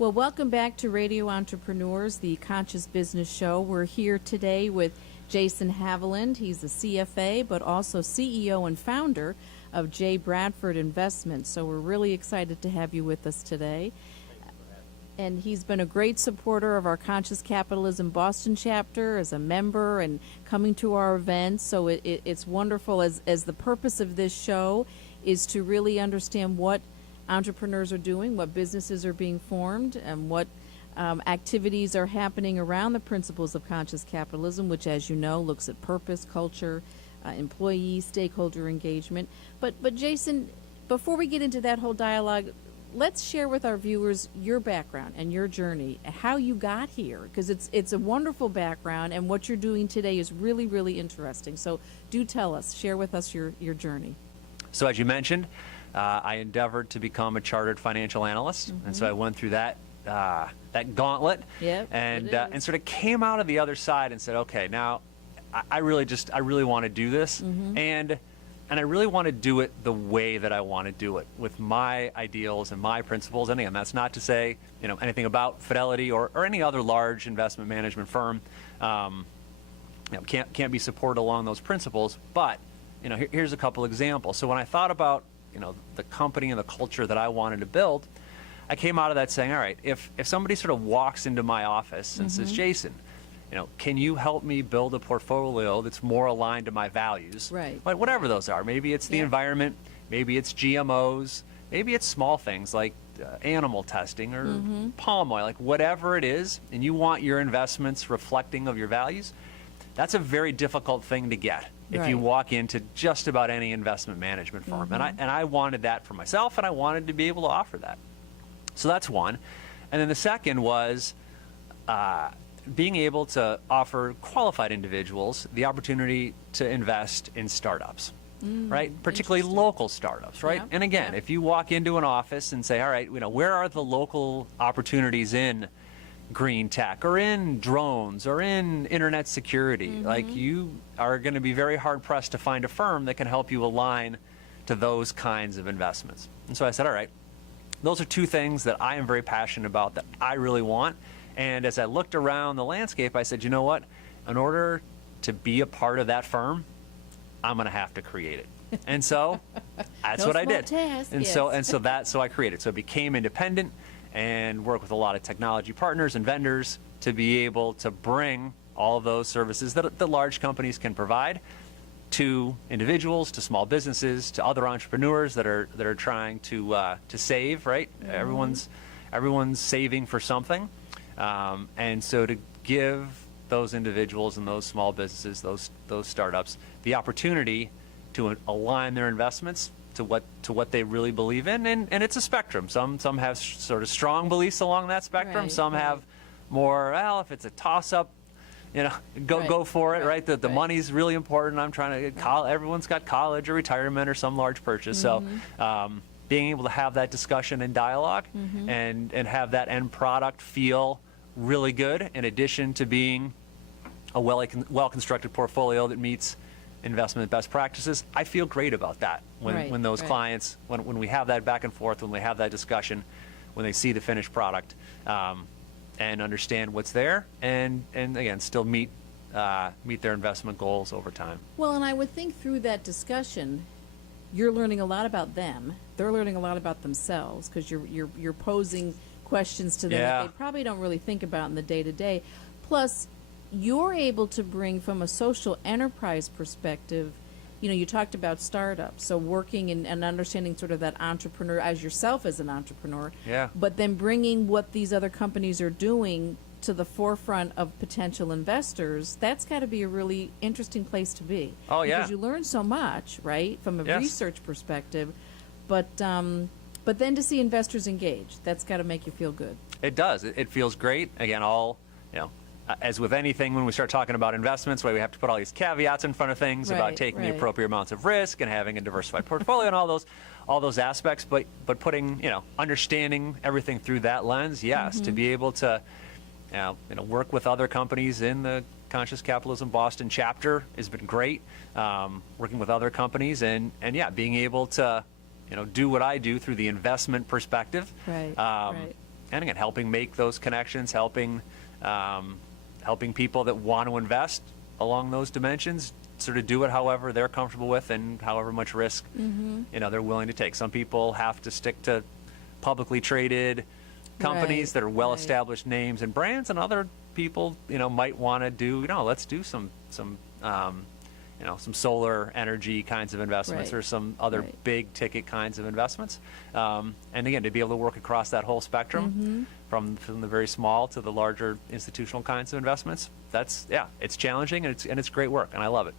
Well, welcome back to Radio Entrepreneurs, the Conscious Business Show. We're here today with Jason Haviland. He's a CFA, but also CEO and founder of J. Bradford Investments. So we're really excited to have you with us today. And he's been a great supporter of our Conscious Capitalism Boston chapter as a member and coming to our events. So it's wonderful as the purpose of this show is to really understand what entrepreneurs are doing, what businesses are being formed, and what activities are happening around the principles of conscious capitalism, which, as you know, looks at purpose, culture, employee, stakeholder engagement. But Jason, before we get into that whole dialogue, let's share with our viewers your background and your journey, how you got here, because it's a wonderful background, and what you're doing today is really, really interesting. So do tell us, share with us your journey. So as you mentioned, I endeavored to become a chartered financial analyst, and so I went through that gauntlet, and sort of came out of the other side and said, okay, now I really want to do this, and I really want to do it the way that I want to do it, with my ideals and my principles. And again, that's not to say anything about Fidelity or any other large investment management firm can't be supported along those principles. But here's a couple examples. So when I thought about the company and the culture that I wanted to build, I came out of that saying, all right, if somebody sort of walks into my office and says, Jason, can you help me build a portfolio that's more aligned to my values? Right. Like whatever those are. Maybe it's the environment, maybe it's GMOs, maybe it's small things like animal testing or palm oil, like whatever it is, and you want your investments reflecting of your values, that's a very difficult thing to get if you walk into just about any investment management firm. And I wanted that for myself, and I wanted to be able to offer that. So that's one. And then the second was being able to offer qualified individuals the opportunity to invest in startups, right? Particularly local startups, right? And again, if you walk into an office and say, all right, where are the local opportunities in green tech or in drones or in internet security, like you are going to be very hard pressed to find a firm that can help you align to those kinds of investments. And so I said, all right, those are two things that I am very passionate about, that I really want. And as I looked around the landscape, I said, you know what? In order to be a part of that firm, I'm going to have to create it. And so that's what I did. So I created. So I became independent and work with a lot of technology partners and vendors to be able to bring all of those services that the large companies can provide to individuals, to small businesses, to other entrepreneurs that are trying to save. Right? Everyone's saving for something, and so to give those individuals and those small businesses, those startups, the opportunity to align their investments to what they really believe in, and it's a spectrum. Some have sort of strong beliefs along that spectrum. Some have more, well, if it's a toss-up, go for it, right? The money's really important. I'm trying to everyone's got college or retirement or some large purchase. So being able to have that discussion and dialogue and have that end product feel really good, in addition to being a well-constructed portfolio that meets investment best practices, I feel great about that when those clients, when we have that back and forth, when we have that discussion, when they see the finished product, and understand what's there, and again, still meet their investment goals over time. Well, and I would think through that discussion, you're learning a lot about them. They're learning a lot about themselves, because you're posing questions to them that they probably don't really think about in the day-to-day. Plus, you're able to bring, from a social enterprise perspective, you talked about startups, so working and understanding sort of that entrepreneur as yourself as an entrepreneur, but then bringing what these other companies are doing to the forefront of potential investors. That's got to be a really interesting place to be. Oh, yeah. Because you learn so much, right, from a research perspective, but then to see investors engage, that's got to make you feel good. It does. It feels great. Again, as with anything, when we start talking about investments, we have to put all these caveats in front of things about taking the appropriate amounts of risk and having a diversified portfolio and all those aspects. But putting, understanding everything through that lens, yes, to be able to, work with other companies in the Conscious Capitalism Boston chapter has been great. Working with other companies and being able to, do what I do through the investment perspective. and again, helping make those connections, helping people that want to invest along those dimensions sort of do it however they're comfortable with and however much risk they're willing to take. Some people have to stick to publicly traded companies that are well-established names and brands, and other people might want to do let's do some solar energy kinds of investments or some other big ticket kinds of investments. And again, to be able to work across that whole spectrum from the very small to the larger institutional kinds of investments, it's challenging and it's great work, and I love it.